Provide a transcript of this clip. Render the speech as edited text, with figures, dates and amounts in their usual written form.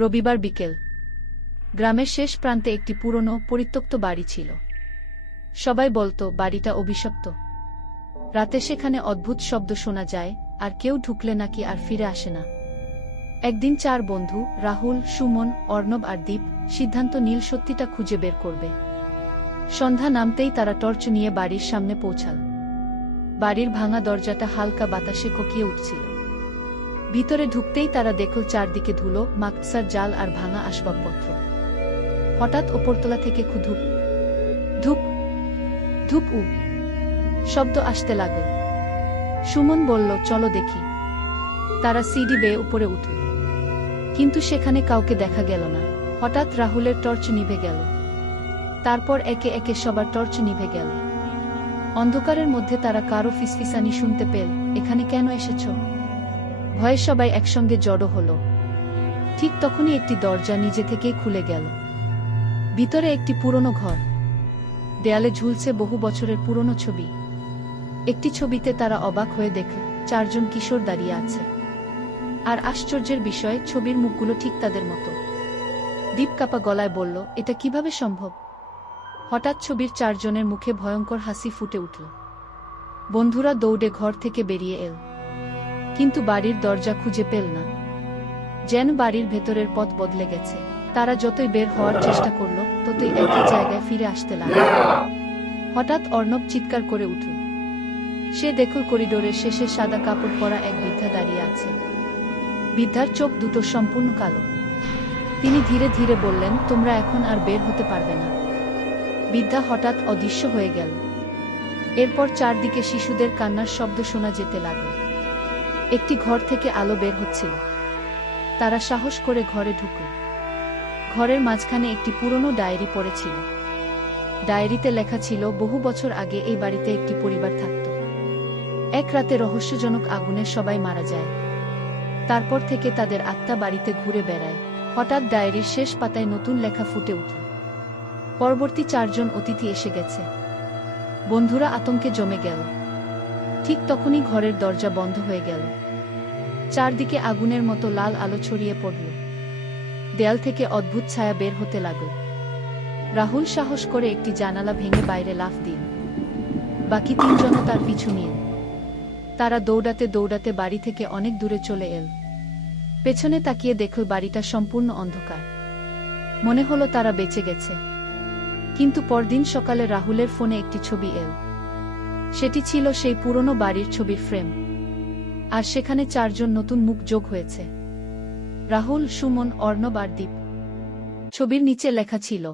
রবিবার বিকেল। গ্রামের শেষ প্রান্তে একটি পুরনো পরিত্যক্ত বাড়ি ছিল। সবাই বলতো বাড়িটা অভিশপ্ত। রাতে সেখানে অদ্ভুত শব্দ শোনা যায়, আর কেউ ঢুকলে নাকি আর ফিরে আসে না। একদিন 4 বন্ধু, রাহুল, সুমন, অর্ণব আর দীপ, সিদ্ধান্ত নীল সত্যিটা খুঁজে বের করবে। সন্ধ্যা নামতেই তারা টর্চ নিয়ে বাড়ির সামনে পৌঁছাল। বাড়ির ভাঙা দরজাটা হালকা বাতাসে কোকিয়ে উঠছিল। ভিতরে ঢুকতেই তারা দেখল চারদিকে ধুলো, মাকসার জাল আর ভাঙা আসবাবপত্র। হঠাৎ ওপরতলা থেকে ধুপ ধুপ ধুপ শব্দ আসতে লাগল। সুমন বলল, চলো দেখি। তারা সিঁড়ি বেয়ে উপরে উঠল, কিন্তু সেখানে কাউকে দেখা গেল না। হঠাৎ রাহুলের টর্চ নিভে গেল। তারপর একে একে সবার টর্চ নিভে গেল। অন্ধকারের মধ্যে তারা কারো ফিসফিসানি শুনতে পেল, এখানে কেন এসেছ? ভয়ে সবাই একসঙ্গে জড়ো হলো। ঠিক তখনই একটি দরজা নিজে থেকেই খুলে গেল। ভিতরে একটি পুরনো ঘর। দেয়ালে ঝুলছে বহু বছরের পুরনো ছবি। একটি ছবিতে তারা অবাক হয়ে দেখল 4 জন কিশোর দাঁড়িয়ে আছে। আর আশ্চর্যের বিষয়, ছবির মুখগুলো ঠিক তাদের মতো। দীপ কাপা গলায় বলল, এটা কিভাবে সম্ভব? হঠাৎ ছবির 4 জনের মুখে ভয়ঙ্কর হাসি ফুটে উঠল। বন্ধুরা দৌড়ে ঘর থেকে বেরিয়ে এল, কিন্তু বাড়ির দরজা খুঁজে পেল না। যেন বাড়ির ভেতরের পথ বদলে গেছে। তারা যতই বের হওয়ার চেষ্টা করল, ততই একই জায়গায় ফিরে আসতে লাগল। হঠাৎ অর্ণব চিৎকার করে উঠল। সে দেখল করিডোরের শেষে সাদা কাপড় পরা এক বৃদ্ধা দাঁড়িয়ে আছে। বৃদ্ধার চোখ দুটো সম্পূর্ণ কালো। তিনি ধীরে ধীরে বললেন, তোমরা এখন আর বের হতে পারবে না। বৃদ্ধা হঠাৎ অদৃশ্য হয়ে গেল। এরপর চারদিকে শিশুদের কান্নার শব্দ শোনা যেতে লাগল। একটি ঘর থেকে আলো বের হচ্ছিল। তারা সাহস করে ঘরে ঢুকল। ঘরের মাঝখানে একটি পুরনো ডায়েরি পড়েছিল। ডায়েরিতে লেখা ছিল, বহু বছর আগে এই বাড়িতে একটি পরিবার থাকত। এক রাতে রহস্যজনক আগুনে সবাই মারা যায়। তারপর থেকে তাদের আত্মা বাড়িতে ঘুরে বেড়ায়। হঠাৎ ডায়েরির শেষ পাতায় নতুন লেখা ফুটে উঠল, পরবর্তী 4 জন অতিথি এসে গেছে। বন্ধুরা আতঙ্কে জমে গেল। ঠিক তখনই ঘরের দরজা বন্ধ হয়ে গেল। চারদিকে আগুনের মতো লাল আলো ছড়িয়ে পড়ল। দেয়াল থেকে অদ্ভুত ছায়া বের হতে লাগল। রাহুল সাহস করে একটি জানালা ভেঙে বাইরে লাফ দিল। বাকি 3 জনও তার পিছু নিল। তারা দৌড়াতে দৌড়াতে বাড়ি থেকে অনেক দূরে চলে এল। পেছনে তাকিয়ে দেখল বাড়িটা সম্পূর্ণ অন্ধকার। মনে হলো তারা বেঁচে গেছে। কিন্তু পরদিন সকালে রাহুলের ফোনে একটি ছবি এল। সেটি ছিল সেই পুরনো বাড়ির ছবির ফ্রেম। আর সেখানে 4 জন নতুন মুখ যোগ হয়েছে, রাহুল, সুমন, অর্ণব আর দীপ। ছবির নিচে লেখা ছিল,